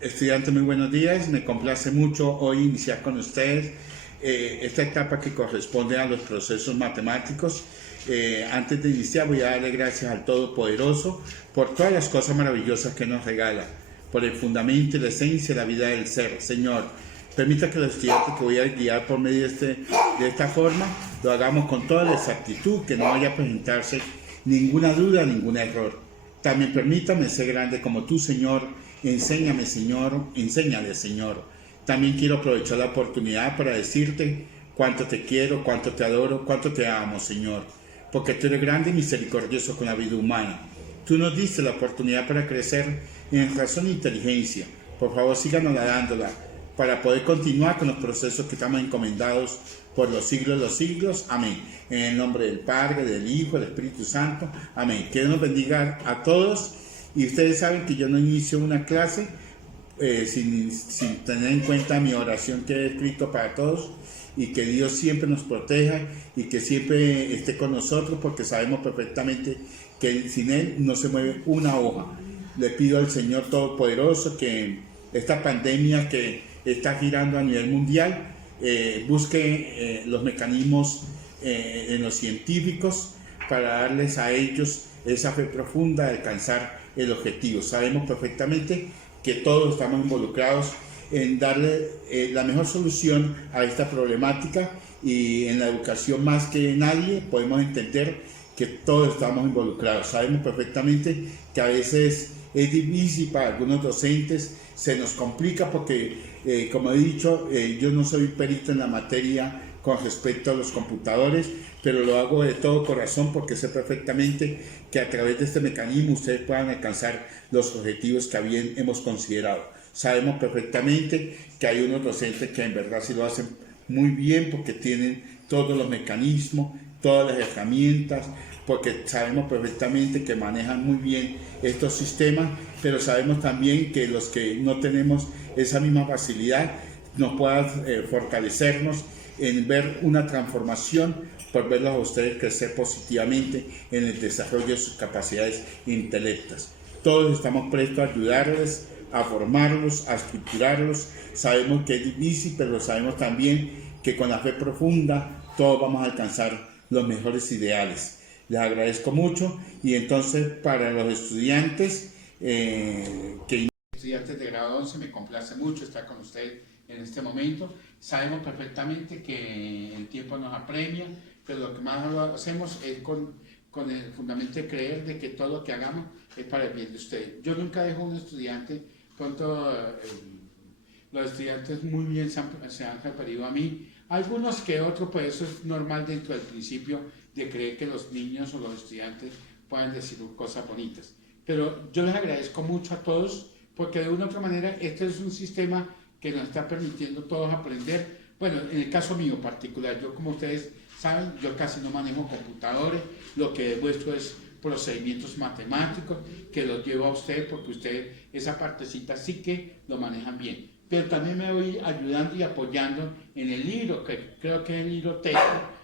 Estudiantes, muy buenos días. Me complace mucho hoy iniciar con ustedes esta etapa que corresponde a los procesos matemáticos. Antes de iniciar voy a darle gracias al Todopoderoso por todas las cosas maravillosas que nos regala, por el fundamento y la esencia de la vida del ser. Señor, permita que los estudiantes que voy a guiar por medio de esta forma lo hagamos con toda la exactitud, que no vaya a presentarse ninguna duda, ningún error. También permítame ser grande como tú, Señor. Enséñame, Señor, enséñale, Señor. También quiero aprovechar la oportunidad para decirte cuánto te quiero, cuánto te adoro, cuánto te amo, Señor. Porque tú eres grande y misericordioso con la vida humana. Tú nos diste la oportunidad para crecer en razón e inteligencia. Por favor, síganos dándola para poder continuar con los procesos que estamos encomendados por los siglos de los siglos. Amén. En el nombre del Padre, del Hijo, del Espíritu Santo. Amén. Que Dios nos bendiga a todos. Y ustedes saben que yo no inicio una clase sin tener en cuenta mi oración que he escrito para todos, y que Dios siempre nos proteja y que siempre esté con nosotros, porque sabemos perfectamente que sin Él no se mueve una hoja. Le pido al Señor Todopoderoso que esta pandemia que está girando a nivel mundial busque los mecanismos en los científicos para darles a ellos esa fe profunda de alcanzar el objetivo. Sabemos perfectamente que todos estamos involucrados en darle la mejor solución a esta problemática, y en la educación más que nadie podemos entender que todos estamos involucrados. Sabemos perfectamente que a veces es difícil para algunos docentes, se nos complica porque, como he dicho, yo no soy perito en la materia con respecto a los computadores, pero lo hago de todo corazón porque sé perfectamente que a través de este mecanismo ustedes puedan alcanzar los objetivos que bien hemos considerado. Sabemos perfectamente que hay unos docentes que en verdad sí lo hacen muy bien porque tienen todos los mecanismos, todas las herramientas, porque sabemos perfectamente que manejan muy bien estos sistemas, pero sabemos también que los que no tenemos esa misma facilidad nos puedan fortalecernos en ver una transformación, por verlos a ustedes crecer positivamente en el desarrollo de sus capacidades intelectuales. Todos estamos prestos a ayudarles, a formarlos, a estructurarlos. Sabemos que es difícil, pero sabemos también que con la fe profunda todos vamos a alcanzar los mejores ideales. Les agradezco mucho. Y entonces, para los estudiantes estudiantes de grado 11, me complace mucho estar con ustedes en este momento. Sabemos perfectamente que el tiempo nos apremia, pero lo que más hacemos es con el fundamento de creer de que todo lo que hagamos es para el bien de ustedes. Yo nunca dejo a un estudiante, pronto los estudiantes muy bien se han referido a mí, algunos que otros, pues eso es normal dentro del principio de creer que los niños o los estudiantes puedan decir cosas bonitas. Pero yo les agradezco mucho a todos, porque de una u otra manera este es un sistema que nos está permitiendo todos aprender. Bueno, en el caso mío particular, yo, como ustedes saben, yo casi no manejo computadores, lo que demuestro es procedimientos matemáticos que los llevo a ustedes, porque ustedes esa partecita sí que lo manejan bien. Pero también me voy ayudando y apoyando en el libro, que creo que es el libro texto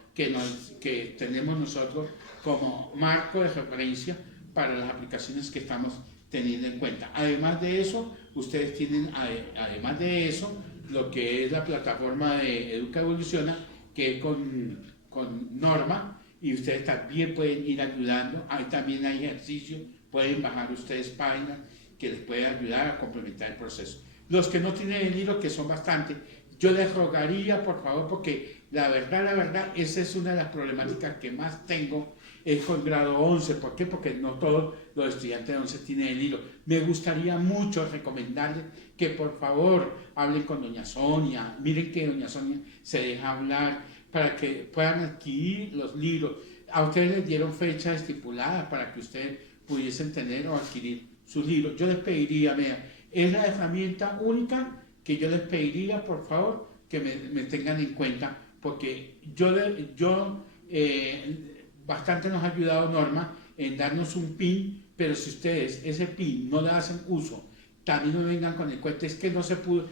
que tenemos nosotros como marco de referencia para las aplicaciones que estamos teniendo en cuenta. Además de eso, ustedes tienen, además de eso, lo que es la plataforma de Educa Evoluciona, que es con Norma, y ustedes también pueden ir ayudando. Ahí también hay ejercicio, pueden bajar ustedes páginas que les pueden ayudar a complementar el proceso. Los que no tienen el libro, que son bastante, yo les rogaría, por favor, porque la verdad, esa es una de las problemáticas que más tengo, es con grado 11. ¿Por qué? Porque no todos los estudiantes de 11 tienen el libro. Me gustaría mucho recomendarles que por favor hablen con doña Sonia. Miren que doña Sonia se deja hablar para que puedan adquirir los libros. A ustedes les dieron fechas estipuladas para que ustedes pudiesen tener o adquirir sus libros. Yo les pediría, mira, es la herramienta única que yo les pediría, por favor, que me tengan en cuenta, porque bastante nos ha ayudado Norma en darnos un PIN, pero si ustedes ese PIN no le hacen uso, también no vengan con el cuento, es que no se pudo.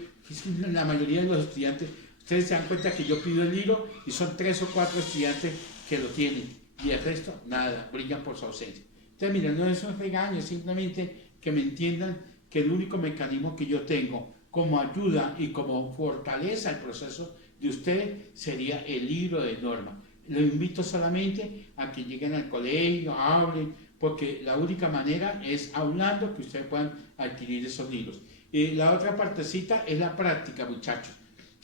La mayoría de los estudiantes, ustedes se dan cuenta que yo pido el libro y son 3 o 4 estudiantes que lo tienen, y el resto, nada, brillan por su ausencia. Entonces, miren, no es un regaño, simplemente que me entiendan que el único mecanismo que yo tengo como ayuda y como fortaleza al proceso de usted sería el libro de norma. Lo invito solamente a que lleguen al colegio, hablen, porque la única manera es hablando que ustedes puedan adquirir esos libros. Y la otra partecita es la práctica, muchachos.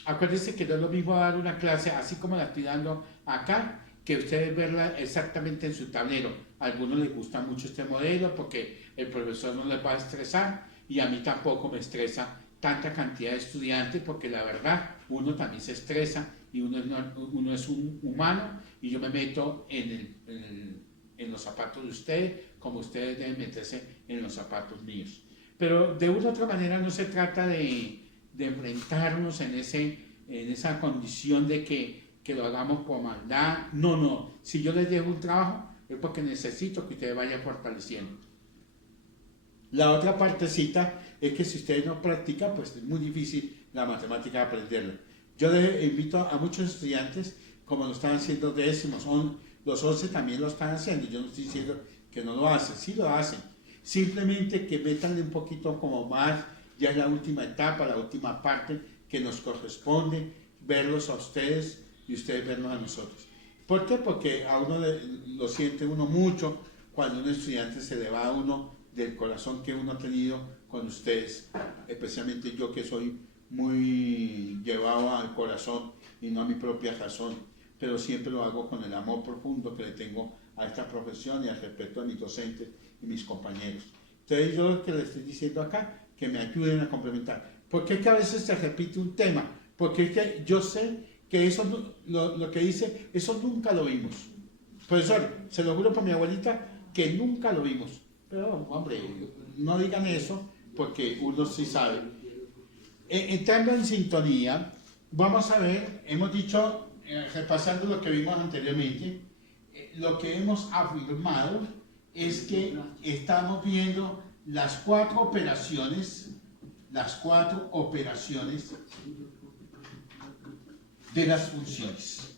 Acuérdense que no es lo mismo dar una clase así como la estoy dando acá, que ustedes verla exactamente en su tablero. A algunos les gusta mucho este modelo porque el profesor no les va a estresar y a mí tampoco me estresa tanta cantidad de estudiantes porque la verdad uno también se estresa y uno es un humano y yo me meto en los zapatos de ustedes como ustedes deben meterse en los zapatos míos. Pero de una u otra manera no se trata de enfrentarnos en esa condición de que lo hagamos por maldad. No, no. Si yo les dejo un trabajo es porque necesito que ustedes vayan fortaleciendo. La otra partecita es que si ustedes no practican, pues es muy difícil la matemática aprenderla. Yo les invito a muchos estudiantes, como lo están haciendo décimos, los 11 también lo están haciendo. Yo no estoy diciendo que no lo hacen, sí lo hacen. Simplemente que metanle un poquito como más, ya es la última etapa, la última parte que nos corresponde verlos a ustedes y ustedes vernos a nosotros. ¿Por qué? Porque a uno lo siente uno mucho cuando un estudiante se le va a uno del corazón que uno ha tenido con ustedes, especialmente yo que soy muy llevado al corazón y no a mi propia razón, pero siempre lo hago con el amor profundo que le tengo a esta profesión y al respeto a mis docentes y mis compañeros. Entonces yo lo que les estoy diciendo acá, que me ayuden a complementar. ¿Por qué es que a veces se repite un tema? Porque es que yo sé que eso, lo que dice, eso nunca lo vimos. Profesor, se lo juro por mi abuelita que nunca lo vimos. Pero, hombre, no digan eso porque uno sí sabe. Entrando en sintonía, vamos a ver, hemos dicho, repasando lo que vimos anteriormente, lo que hemos afirmado es que estamos viendo las cuatro operaciones de las funciones.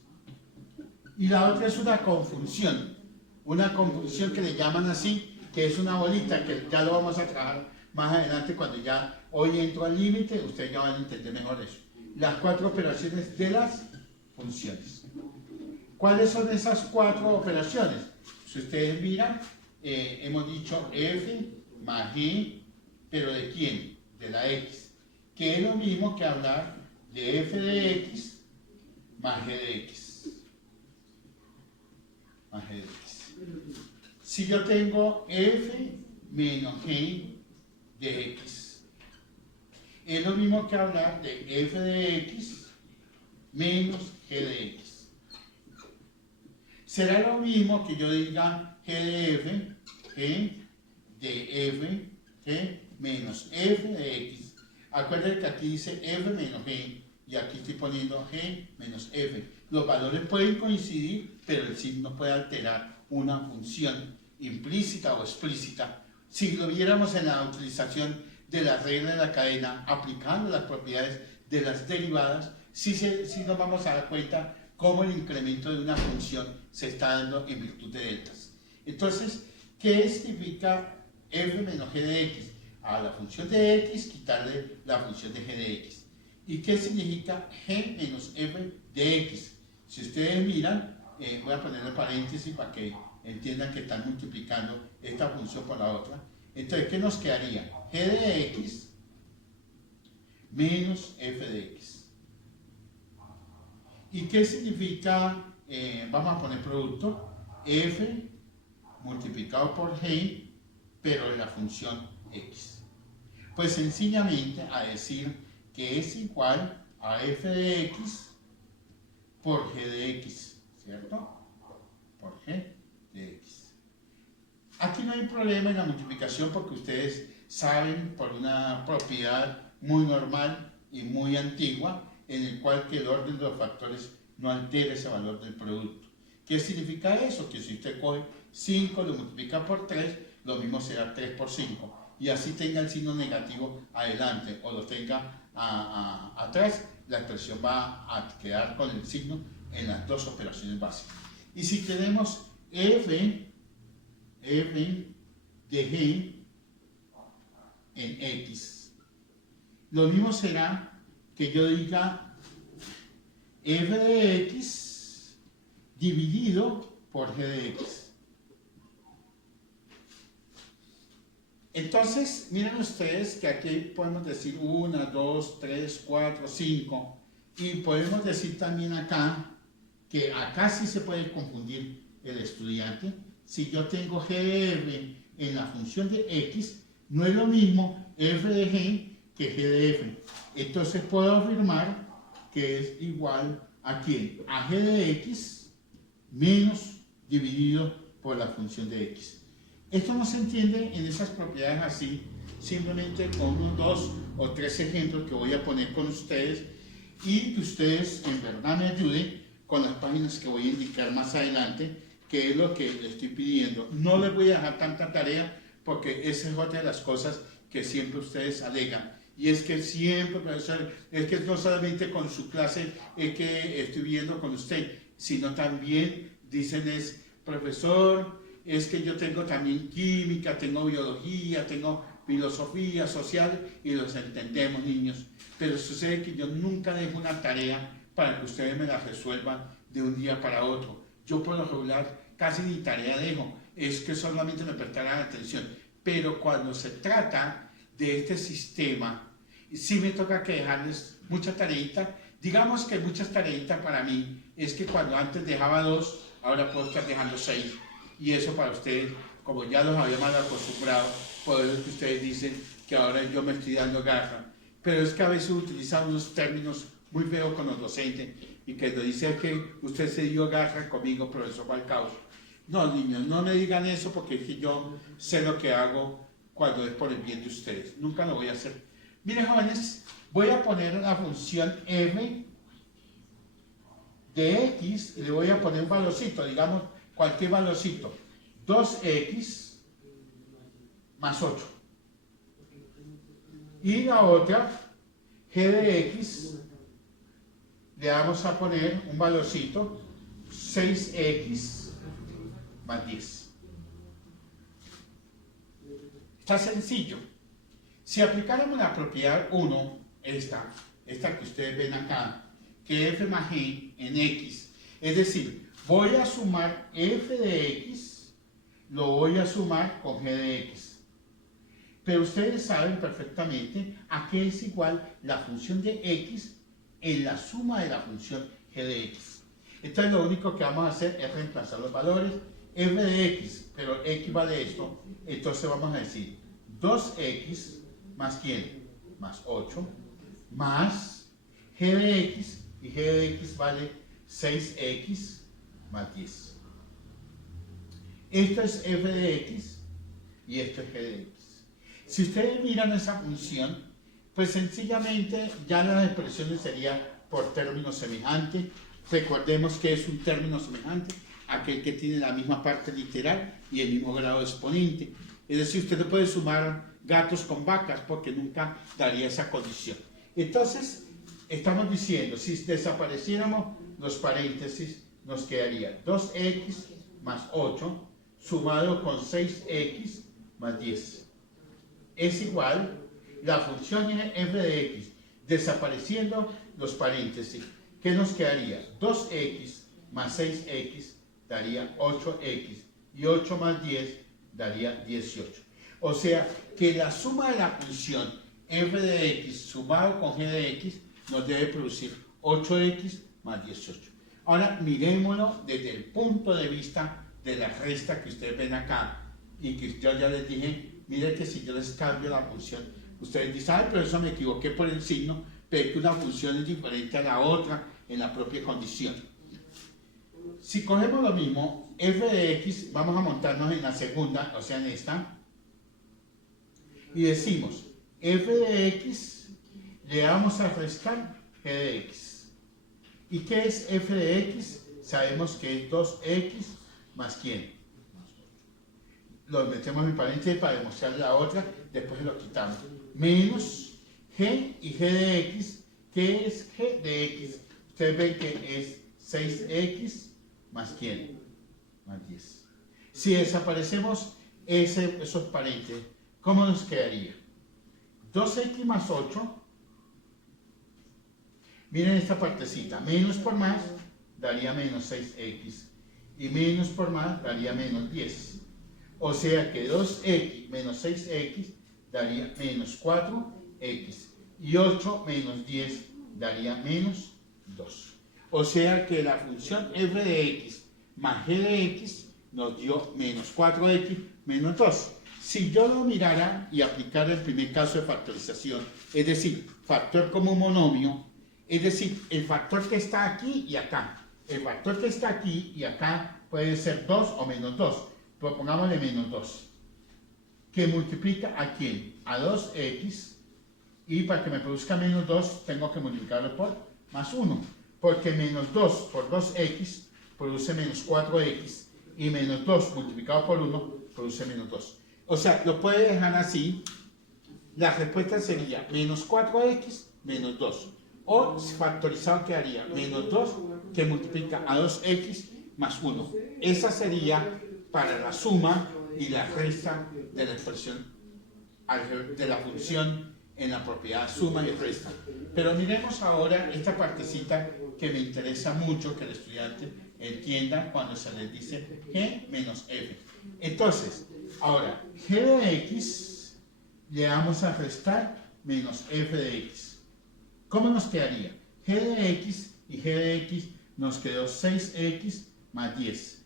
Y la otra es una confunción que le llaman así, que es una bolita, que ya lo vamos a trabajar más adelante cuando ya hoy entro al límite, ustedes ya van a entender mejor eso. Las cuatro operaciones de las funciones. ¿Cuáles son esas cuatro operaciones? Si ustedes miran, hemos dicho f más g, pero ¿de quién? De la x, que es lo mismo que hablar de f de x más g de x. Más g de x. Si yo tengo f menos g de x, es lo mismo que hablar de f de x menos g de x. Será lo mismo que yo diga g de f, g de f, g menos f de x. Acuérdense que aquí dice f menos g y aquí estoy poniendo g menos f. Los valores pueden coincidir, pero el signo puede alterar una función implícita o explícita. Si lo viéramos en la utilización de la regla de la cadena, aplicando las propiedades de las derivadas, sí nos vamos a dar cuenta cómo el incremento de una función se está dando en virtud de deltas. Entonces, ¿qué significa f menos g de x? A la función de x quitarle la función de g de x. ¿Y qué significa g menos f de x? Si ustedes miran, voy a ponerle paréntesis para que entiendan que están multiplicando esta función por la otra. Entonces, ¿qué nos quedaría? G de x menos f de x. ¿Y qué significa? Vamos a poner producto f multiplicado por g, pero en la función x. Pues sencillamente a decir que es igual a f de x por g de x, ¿cierto? Por g de x. Aquí no hay problema en la multiplicación porque ustedes saben por una propiedad muy normal y muy antigua en el cual que el orden de los factores no altera ese valor del producto. ¿Qué significa eso? Que si usted coge 5, lo multiplica por 3, lo mismo será 3 por 5. Y así tenga el signo negativo adelante o lo tenga atrás, la expresión va a quedar con el signo en las dos operaciones básicas. Y si tenemos f de g en X. Lo mismo será que yo diga f de X dividido por g de X. Entonces, miren ustedes que aquí podemos decir 1, 2, 3, 4, 5. Y podemos decir también acá, que acá sí se puede confundir el estudiante. Si yo tengo g de f en la función de x, no es lo mismo f de g que g de f. Entonces puedo afirmar que es igual a ¿quién? A g de x menos dividido por la función de x. Esto no se entiende en esas propiedades así, simplemente con unos 2 o 3 ejemplos que voy a poner con ustedes y que ustedes en verdad me ayuden con las páginas que voy a indicar más adelante, que es lo que les estoy pidiendo. No les voy a dejar tanta tarea porque esa es otra de las cosas que siempre ustedes alegan. Y es que siempre, profesor, es que no solamente con su clase es que estoy viendo con usted, sino también dicen es, profesor, es que yo tengo también química, tengo biología, tengo filosofía social y los entendemos, niños. Pero sucede que yo nunca dejo una tarea para que ustedes me la resuelvan de un día para otro. Yo por lo regular casi ni tarea dejo, es que solamente me prestan atención. Pero cuando se trata de este sistema, sí me toca que dejarles mucha tareita. Digamos que muchas tareitas para mí es que cuando antes dejaba 2, ahora puedo estar dejando 6. Y eso para ustedes, como ya los había mal acostumbrado, por eso que ustedes dicen que ahora yo me estoy dando garra. Pero es que a veces utilizan unos términos muy feos con los docentes y que nos dice que usted se dio garra conmigo, profesor Balcaus. No, niños, no me digan eso porque es que yo sé lo que hago cuando es por el bien de ustedes. Nunca lo voy a hacer. Miren, jóvenes, voy a poner la función f de x y le voy a poner un valorcito, digamos, cualquier valorcito. 2x más 8. Y la otra, g de x, le vamos a poner un valorcito, 6x más 10. Está sencillo. Si aplicáramos la propiedad 1, esta que ustedes ven acá, que f más g en x, es decir, voy a sumar f de x, lo voy a sumar con g de x. Pero ustedes saben perfectamente a qué es igual la función de x en la suma de la función g de x. Entonces lo único que vamos a hacer es reemplazar los valores f de x, pero x vale esto, entonces vamos a decir 2x más ¿quién? Más 8, más g de x, y g de x vale 6x más 10. Esto es f de x y esto es g de x. Si ustedes miran esa función, pues sencillamente ya las expresiones serían por término semejante. Recordemos que es un término semejante, aquel que tiene la misma parte literal y el mismo grado de exponente. Es decir, usted no puede sumar gatos con vacas porque nunca daría esa condición. Entonces, estamos diciendo, si desapareciéramos los paréntesis, nos quedaría 2x más 8 sumado con 6x más 10. Es igual la función f de x, desapareciendo los paréntesis. ¿Qué nos quedaría? 2x más 6x daría 8x y 8 más 10 daría 18. O sea que la suma de la función f de x sumado con g de x nos debe producir 8x más 18. Ahora miremoslo desde el punto de vista de la resta que ustedes ven acá y que yo ya les dije. Miren que si yo les cambio la función, ustedes dicen, ay, pero eso me equivoqué por el signo, pero que una función es diferente a la otra en la propia condición. Si cogemos lo mismo, f de x, vamos a montarnos en la segunda, o sea en esta, y decimos, f de x le vamos a restar g de x. ¿Y qué es f de x? Sabemos que es 2x más ¿quién? Lo metemos en paréntesis para demostrar la otra, después lo quitamos. Menos g y g de x. ¿Qué es g de x? Ustedes ven que es 6x más ¿quién? Más 10. Si desaparecemos esos paréntesis, ¿cómo nos quedaría? 2x más 8. Miren esta partecita, menos por más daría menos 6x y menos por más daría menos 10. O sea que 2x menos 6x daría menos 4x y 8 menos 10 daría menos 2. O sea que la función f de x más g de x nos dio menos 4x menos 2. Si yo lo mirara y aplicara el primer caso de factorización, es decir, factor como un monomio, es decir, el factor que está aquí y acá, el factor que está aquí y acá puede ser 2 o menos 2, pero pongámosle menos 2, que multiplica ¿a quién? A 2x, y para que me produzca menos 2 tengo que multiplicarlo por más 1, porque menos 2 por 2x produce menos 4x, y menos 2 multiplicado por 1 produce menos 2. O sea, lo puede dejar así, la respuesta sería menos 4x menos 2. O factorizado quedaría menos 2 que multiplica a 2x más 1. Esa sería para la suma y la resta de la expresión de la función en la propiedad suma y resta. Pero miremos ahora esta partecita que me interesa mucho que el estudiante entienda cuando se les dice g menos f. Entonces, ahora g de x le vamos a restar menos f de x. ¿Cómo nos quedaría? G de x y g de x nos quedó 6x más 10.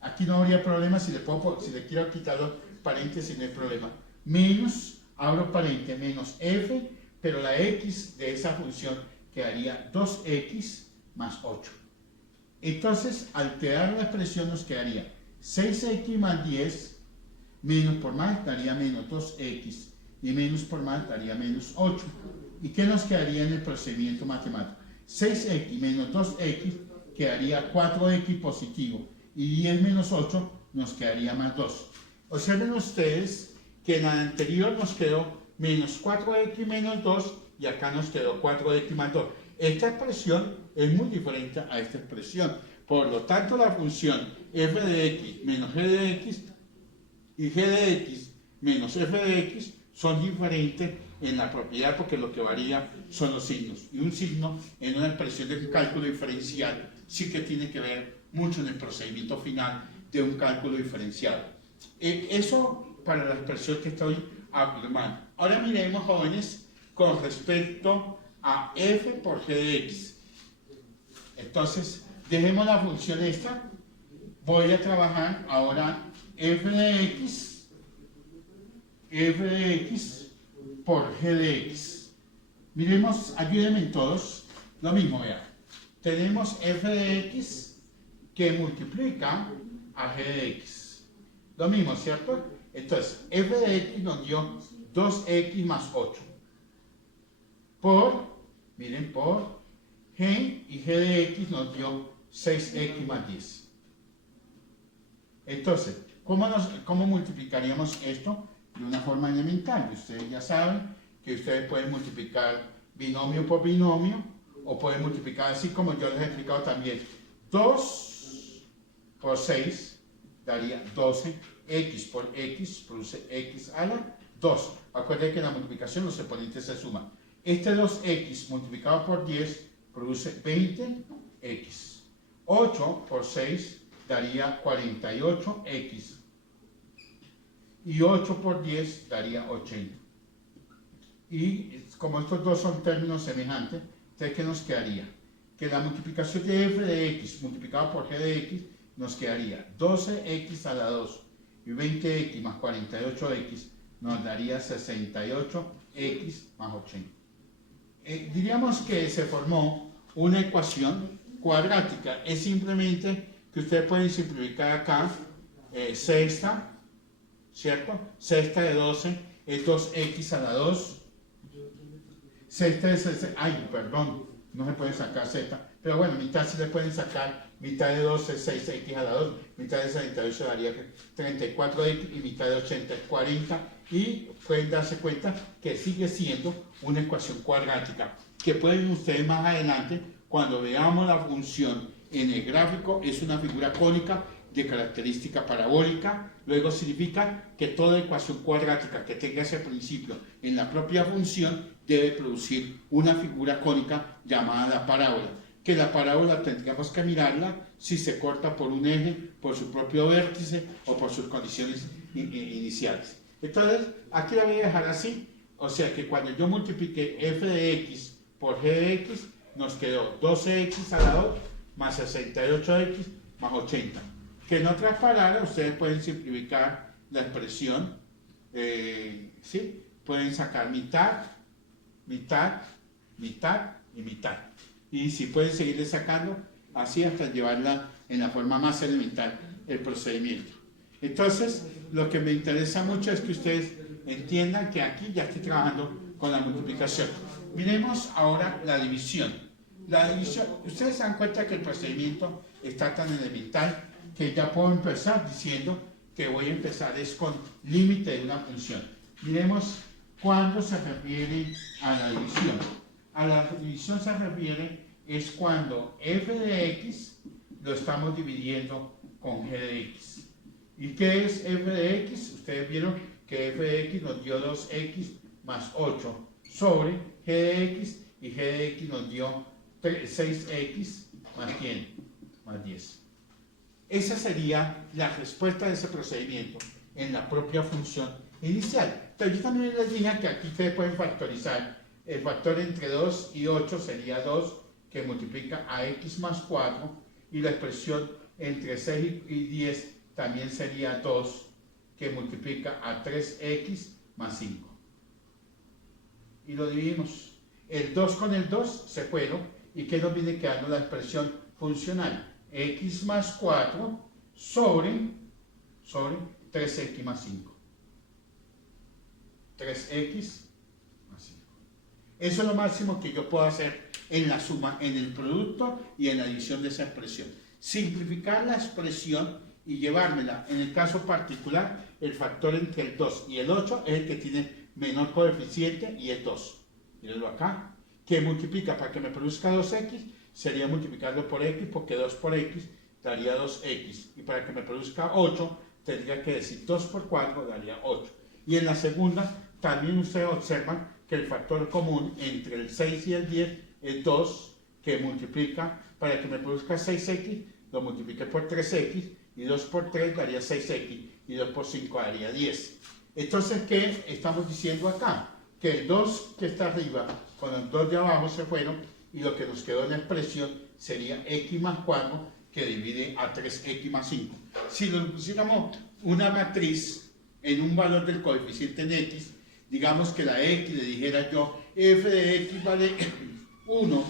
Aquí no habría problema si le quiero quitar los paréntesis, no hay problema. Menos, abro paréntesis, menos f, pero la x de esa función quedaría 2x más 8. Entonces, al quedar la expresión nos quedaría 6x más 10, menos por más daría menos 2x, y menos por más daría menos 8. ¿Y qué nos quedaría en el procedimiento matemático? 6x menos 2x quedaría 4x positivo y 10 menos 8 nos quedaría más 2. Observen ustedes que en la anterior nos quedó menos 4x menos 2 y acá nos quedó 4x más 2. Esta expresión es muy diferente a esta expresión. Por lo tanto, la función f de x menos g de x y g de x menos f de x son diferentes en la propiedad porque lo que varía son los signos. Y un signo en una expresión de cálculo diferencial sí que tiene que ver mucho en el procedimiento final de un cálculo diferencial. Eso para la expresión que estoy afirmando. Ahora miremos, jóvenes, con respecto a f por g de x. Entonces, dejemos la función esta. Voy a trabajar ahora f de x por g de x. Miremos, ayúdenme todos. Lo mismo, vean. Tenemos f de x que multiplica a g de x. Lo mismo, ¿cierto? Entonces, f de x nos dio 2x más 8. Miren, por g, y g de x nos dio 6x más 10. Entonces, ¿cómo multiplicaríamos esto? De una forma elemental. Ustedes ya saben que ustedes pueden multiplicar binomio por binomio o pueden multiplicar así como yo les he explicado también. 2 por 6 daría 12, x por x produce x a la 2. Acuérdense que en la multiplicación los exponentes se suman. Este 2x multiplicado por 10 produce 20x. 8 por 6 daría 48x. Y 8 por 10 daría 80. Y como estos dos son términos semejantes, entonces ¿qué nos quedaría? Que la multiplicación de f de x multiplicado por g de x nos quedaría 12x a la 2 y 20x más 48x nos daría 68x más 80. Diríamos que se formó una ecuación cuadrática. Es simplemente que ustedes pueden simplificar acá sexta, ¿cierto? Sexta de 12 es 2x a la 2. Sexta de 6, ay, perdón, no se puede sacar z, pero bueno, mitad se le pueden sacar, mitad de 12 es 6x a la 2, mitad de 68 daría 34x y mitad de 80 es 40, y pueden darse cuenta que sigue siendo una ecuación cuadrática, que pueden ustedes más adelante, cuando veamos la función en el gráfico, es una figura cónica de característica parabólica, Luego significa que toda ecuación cuadrática que tenga ese principio en la propia función debe producir una figura cónica llamada la parábola, que la parábola tendríamos que mirarla si se corta por un eje, por su propio vértice o por sus condiciones iniciales. Entonces, aquí la voy a dejar así, o sea que cuando yo multiplique f de x por g de x, nos quedó 12x a la 2 más 68x más 80. Que en otras palabras, ustedes pueden simplificar la expresión, ¿sí? Pueden sacar mitad, mitad, mitad y mitad. Y si pueden seguirle sacando, así hasta llevarla en la forma más elemental, el procedimiento. Entonces, lo que me interesa mucho es que ustedes entiendan que aquí ya estoy trabajando con la multiplicación. Miremos ahora la división. La división, ustedes se dan cuenta que el procedimiento está tan elemental que ya puedo empezar diciendo que voy a empezar es con límite de una función. Miremos cuándo se refiere a la división. A la división se refiere es cuando f de x lo estamos dividiendo con g de x. ¿Y qué es f de x? Ustedes vieron que f de x nos dio 2x más 8 sobre g de x, y g de x nos dio 6x más 100, más 10. Esa sería la respuesta de ese procedimiento en la propia función inicial. Entonces yo también les dije que aquí ustedes pueden factorizar. El factor entre 2 y 8 sería 2, que multiplica a x más 4, y la expresión entre 6 y 10 también sería 2, que multiplica a 3x más 5. Y lo dividimos. El 2 con el 2 se fueron, y ¿qué nos viene quedando la expresión funcional? X más 4 sobre 3x más 5. 3x más 5. Eso es lo máximo que yo puedo hacer en la suma, en el producto y en la división de esa expresión. Simplificar la expresión y llevármela. En el caso particular, el factor entre el 2 y el 8 es el que tiene menor coeficiente, y el 2. Mírenlo acá. Que multiplica para que me produzca 2x, sería multiplicarlo por x, porque 2 por x daría 2x. Y para que me produzca 8, tendría que decir 2 por 4 daría 8. Y en la segunda, también ustedes observan que el factor común entre el 6 y el 10 es 2, que multiplica, para que me produzca 6x, lo multipliqué por 3x, y 2 por 3 daría 6x, y 2 por 5 daría 10. Entonces, ¿qué estamos diciendo acá? Que el 2 que está arriba con los 2 de abajo se fueron, y lo que nos quedó en la expresión sería x más 4, que divide a 3x más 5. Si nos pusiéramos una matriz en un valor del coeficiente en x, digamos que la x le dijera yo f de x vale 1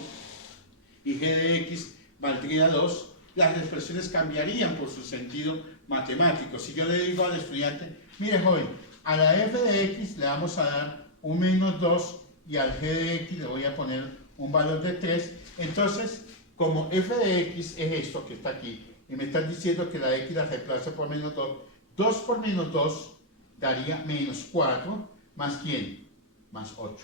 y g de x valdría 2, las expresiones cambiarían por su sentido matemático. Si yo le digo al estudiante, mire joven, a la f de x le vamos a dar un menos 2, y al g de x le voy a poner un valor de 3, entonces como f de x es esto que está aquí, y me están diciendo que la x la reemplaza por menos 2, 2 por menos 2 daría menos 4, más ¿quién? Más 8.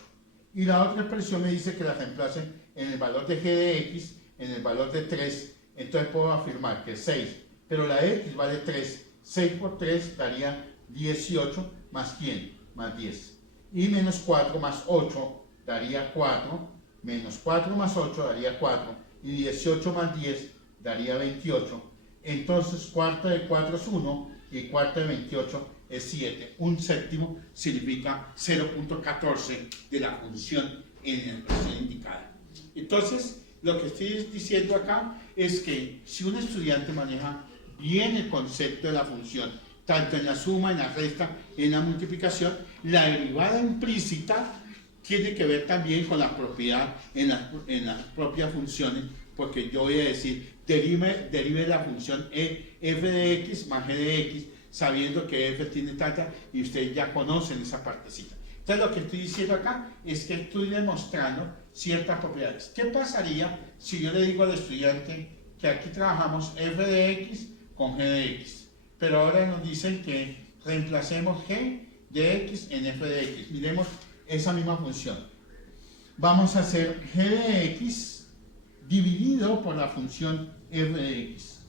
Y la otra expresión me dice que la reemplace en el valor de g de x, en el valor de 3, entonces puedo afirmar que 6, pero la x vale 3, 6 por 3 daría 18, más ¿quién? Más 10. Y menos 4 más 8 daría 4, menos 4 más 8 daría 4, y 18 más 10 daría 28. Entonces, cuarta de 4 es 1, y cuarta de 28 es 7. Un séptimo significa 0.14 de la función en la expresión indicada. Entonces, lo que estoy diciendo acá es que si un estudiante maneja bien el concepto de la función, tanto en la suma, en la resta, en la multiplicación, la derivada implícita tiene que ver también con la propiedad en las propias funciones, porque yo voy a decir, derive la función f de x más g de x, sabiendo que f tiene tanta, y ustedes ya conocen esa partecita. Entonces lo que estoy diciendo acá es que estoy demostrando ciertas propiedades. ¿Qué pasaría si yo le digo al estudiante que aquí trabajamos f de x con g de x? Pero ahora nos dicen que reemplacemos g de x en f de x. Miremos esa misma función. Vamos a hacer g de x dividido por la función f de x.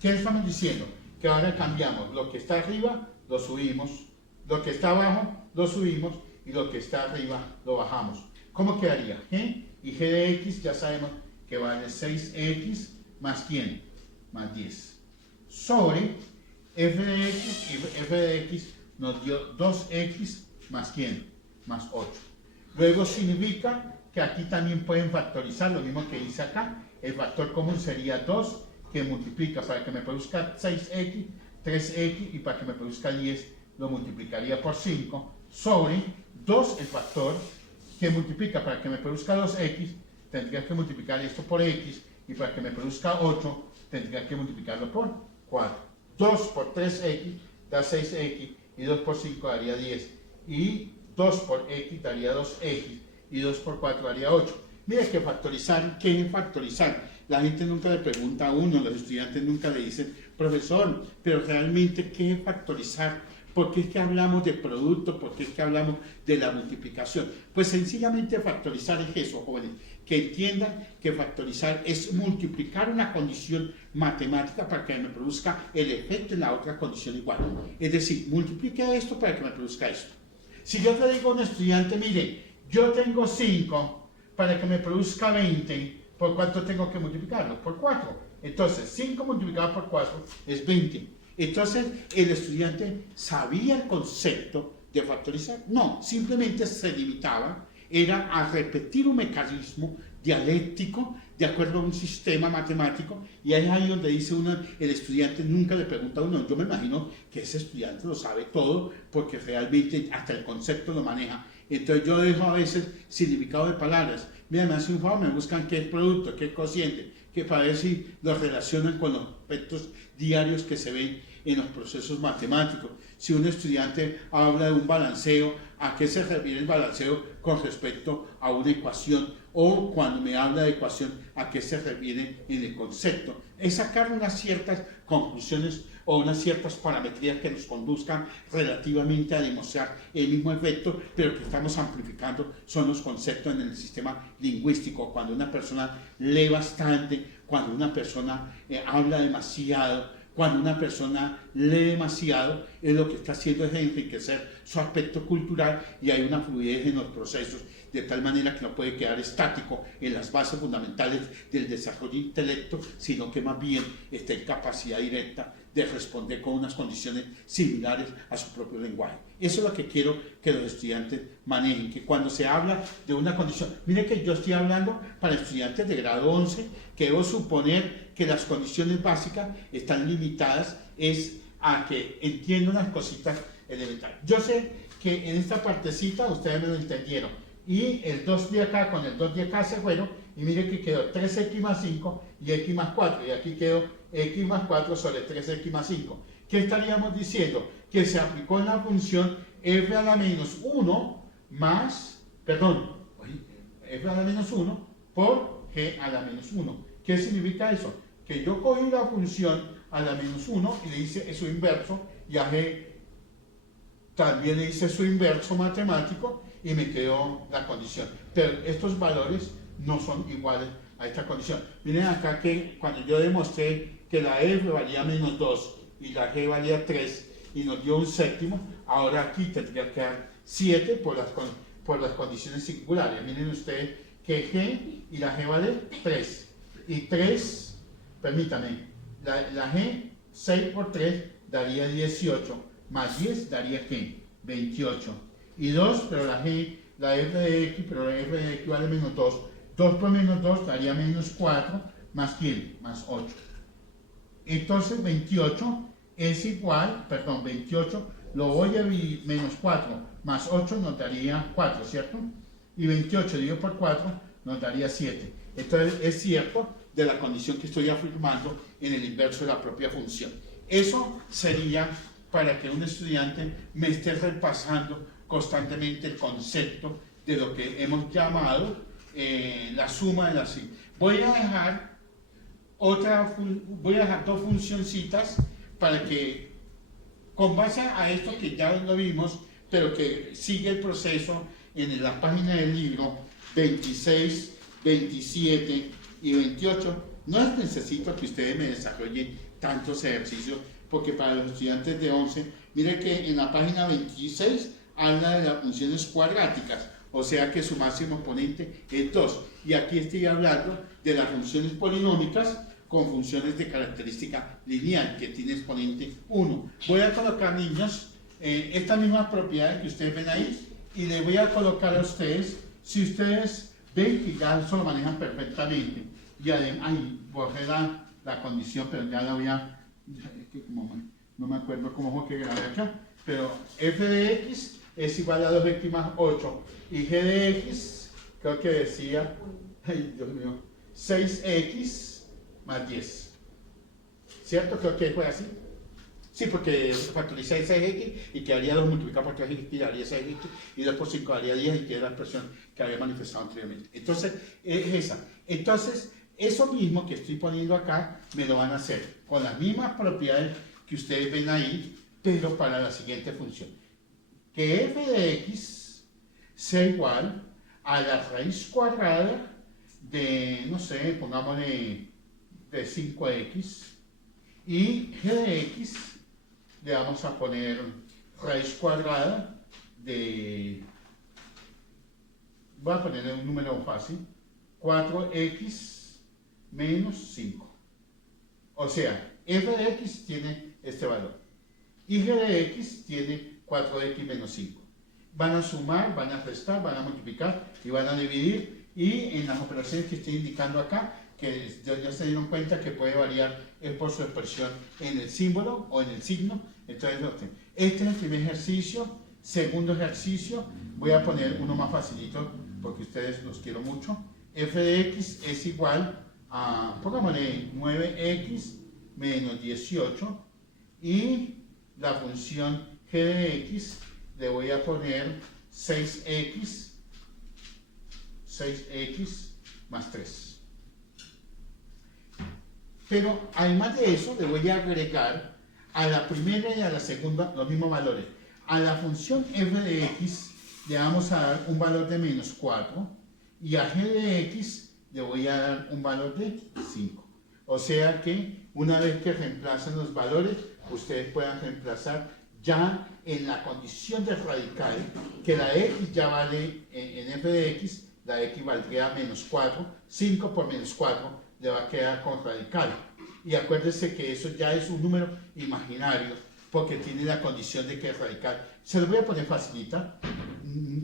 ¿Qué estamos diciendo? que ahora cambiamos. Lo que está arriba lo subimos, lo que está abajo lo subimos y lo que está arriba lo bajamos. ¿Cómo quedaría? G y G de X ya sabemos que vale 6X más ¿quién? Más 10. Sobre F de X y F de X nos dio 2X más ¿quién? Más 8. Luego significa que aquí también pueden factorizar, lo mismo que hice acá. El factor común sería 2, que multiplica para que me produzca 6X, 3X, y para que me produzca 10 lo multiplicaría por 5, sobre 2 el factor que multiplica para que me produzca 2X, tendría que multiplicar esto por X, y para que me produzca 8, tendría que multiplicarlo por 4. 2 por 3X da 6X, y 2 por 5 daría 10, y 2 por X daría 2X, y 2 por 4 daría 8. Mira que factorizar, ¿qué es factorizar? La gente nunca le pregunta a uno, los estudiantes nunca le dicen, profesor, pero realmente, ¿qué es factorizar? ¿Por qué es que hablamos de producto? ¿Por qué es que hablamos de la multiplicación? Pues sencillamente factorizar es eso, jóvenes, que entiendan que factorizar es multiplicar una condición matemática para que me produzca el efecto en la otra condición igual. Es decir, multiplique esto para que me produzca esto. Si yo te digo a un estudiante, mire, yo tengo 5 para que me produzca 20, ¿por cuánto tengo que multiplicarlo? Por 4. Entonces, 5 multiplicado por 4 es 20. Entonces, ¿el estudiante sabía el concepto de factorizar? No, simplemente se limitaba, era a repetir un mecanismo dialéctico de acuerdo a un sistema matemático, y es ahí donde dice uno, el estudiante nunca le pregunta a uno. Yo me imagino que ese estudiante lo sabe todo, porque realmente hasta el concepto lo maneja. Entonces yo dejo a veces significado de palabras. Mira, me hace un favor, me buscan qué es producto, qué es cociente, que para ver si lo relacionan con los aspectos diarios que se ven en los procesos matemáticos. Si un estudiante habla de un balanceo, ¿a qué se refiere el balanceo con respecto a una ecuación? O cuando me habla de ecuación, ¿a qué se refiere en el concepto? Es sacar unas ciertas conclusiones o unas ciertas parametrías que nos conduzcan relativamente a demostrar el mismo efecto, pero que estamos amplificando son los conceptos en el sistema lingüístico. Cuando una persona lee bastante, cuando una persona habla demasiado, cuando una persona lee demasiado, es lo que está haciendo es enriquecer su aspecto cultural, y hay una fluidez en los procesos, de tal manera que no puede quedar estático en las bases fundamentales del desarrollo de intelecto, sino que más bien está en capacidad directa de responder con unas condiciones similares a su propio lenguaje. Eso es lo que quiero que los estudiantes manejen, que cuando se habla de una condición, mire que yo estoy hablando para estudiantes de grado 11, que debo suponer que las condiciones básicas están limitadas es a que entiendan unas cositas elementales. Yo sé que en esta partecita ustedes me lo entendieron, y el 2 de acá con el 2 de acá se fueron, y mire que quedó 3x más 5 y x más 4, y aquí quedó x más 4 sobre 3x más 5. ¿Qué estaríamos diciendo? Que se aplicó en la función f a la menos 1 más, f a la menos 1 por g a la menos 1. ¿Qué significa eso? Que yo cogí la función a la menos 1 y le hice su inverso, y a g también le hice su inverso matemático, y me quedó la condición. Pero estos valores no son iguales a esta condición. Miren acá que cuando yo demostré que la f valía menos 2 y la g valía 3 y nos dio un séptimo, ahora aquí tendría que dar 7 por las condiciones singulares. Miren ustedes que g y la g vale 3. Y 3, permítame, la g 6 por 3 daría 18, más 10 daría ¿qué? 28. Y 2, pero la f de x, pero la f de x vale menos 2. 2 por menos 2 daría menos 4, más ¿quién? Más 8. Entonces 28 es igual, 28 lo voy a dividir, menos 4 más 8 nos daría 4, ¿cierto? Y 28 dividido por 4 nos daría 7. Entonces es cierto de la condición que estoy afirmando en el inverso de la propia función. Eso sería para que un estudiante me esté repasando constantemente el concepto de lo que hemos llamado la suma de las siglas. Voy a dejar dos funcioncitas para que, con base a esto que ya lo vimos, pero que sigue el proceso en la página del libro 26, 27 y 28, no necesito que ustedes me desarrollen tantos ejercicios porque para los estudiantes de 11, mire que en la página 26 habla de las funciones cuadráticas, o sea que su máximo exponente es 2. Y aquí estoy hablando de las funciones polinómicas con funciones de característica lineal, que tiene exponente 1. Voy a colocar, niños, esta misma propiedad que ustedes ven ahí, y le voy a colocar a ustedes, si ustedes ven que ya eso lo manejan perfectamente, y además, borré la condición, pero ya la voy a, no me acuerdo cómo fue que grabé acá, pero f de x es igual a 2x más 8, y g de x, creo que decía, ay Dios mío, 6x más 10, ¿cierto? Creo que fue así. Sí, porque factoriza 6x y quedaría 2 multiplicado por 3x y daría 6x, y 2 por 5 daría 10, y que es la expresión que había manifestado anteriormente. Entonces, es esa. Entonces, eso mismo que estoy poniendo acá, me lo van a hacer con las mismas propiedades que ustedes ven ahí, pero para la siguiente función. Que f de x sea igual a la raíz cuadrada de, no sé, pongámosle de 5x, y g de x le vamos a poner raíz cuadrada de, voy a ponerle un número fácil, 4x menos 5. O sea, f de x tiene este valor y g de x tiene 4x menos 5. Van a sumar, van a restar, van a multiplicar y van a dividir, y en las operaciones que estoy indicando acá, que ya se dieron cuenta que puede variar por su expresión en el símbolo o en el signo. Entonces, este es el primer ejercicio. Segundo ejercicio, voy a poner uno más facilito porque ustedes los quiero mucho. F de x es igual a, pongámosle 9x menos 18, y la función g de x le voy a poner 6x más 3. Pero además de eso, le voy a agregar a la primera y a la segunda los mismos valores. A la función f de x le vamos a dar un valor de menos 4, y a g de x le voy a dar un valor de 5. O sea que una vez que reemplacen los valores, ustedes puedan reemplazar ya en la condición de radical, que la x ya vale en f de x, la x valdría menos 4, 5 por menos 4 le va a quedar con radical. Y acuérdense que eso ya es un número imaginario, porque tiene la condición de que es radical. Se lo voy a poner facilita,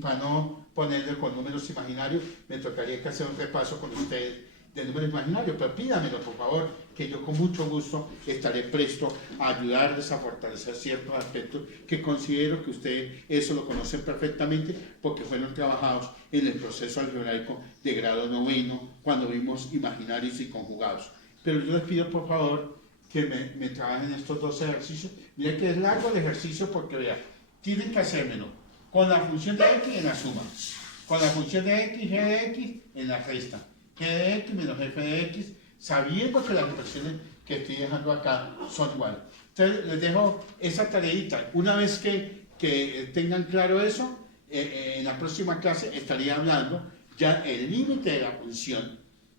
para no ponerle con números imaginarios, me tocaría que hacer un repaso con ustedes de números imaginarios, pero pídamelo por favor, que yo con mucho gusto estaré presto a ayudarles a fortalecer ciertos aspectos que considero que ustedes eso lo conocen perfectamente, porque fueron trabajados en el proceso algebraico de grado 9, cuando vimos imaginarios y conjugados. Pero yo les pido por favor que me trabajen estos dos ejercicios. Miren que es largo el ejercicio, porque vean, tienen que hacérmelo con la función de x en la suma, con la función de x, g de x en la resta, g de x menos f de x, sabiendo que las expresiones que estoy dejando acá son iguales. Entonces les dejo esa tareita. Una vez que tengan claro eso, en la próxima clase estaría hablando ya el límite de la función.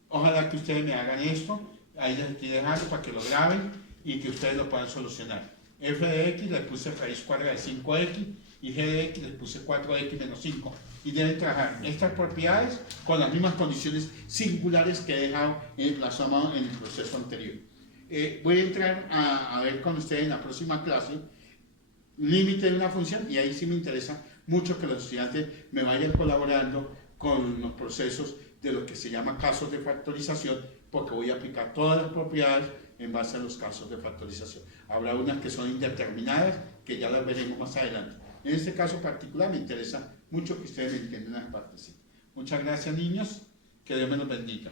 Ojalá que ustedes me hagan esto, ahí les estoy dejando para que lo graben y que ustedes lo puedan solucionar. F de x le puse raíz cuadrada de 5x, y g de x le puse 4x menos 5. Y deben trabajar estas propiedades con las mismas condiciones singulares que he dejado plasmado en el proceso anterior. Voy a entrar a ver con ustedes en la próxima clase límite de una función, y ahí sí me interesa mucho que los estudiantes me vayan colaborando con los procesos de lo que se llama casos de factorización, porque voy a aplicar todas las propiedades en base a los casos de factorización. Habrá unas que son indeterminadas, que ya las veremos más adelante. En este caso particular me interesa mucho que ustedes me entiendan esa partecita. Muchas gracias, niños, que Dios me los bendiga.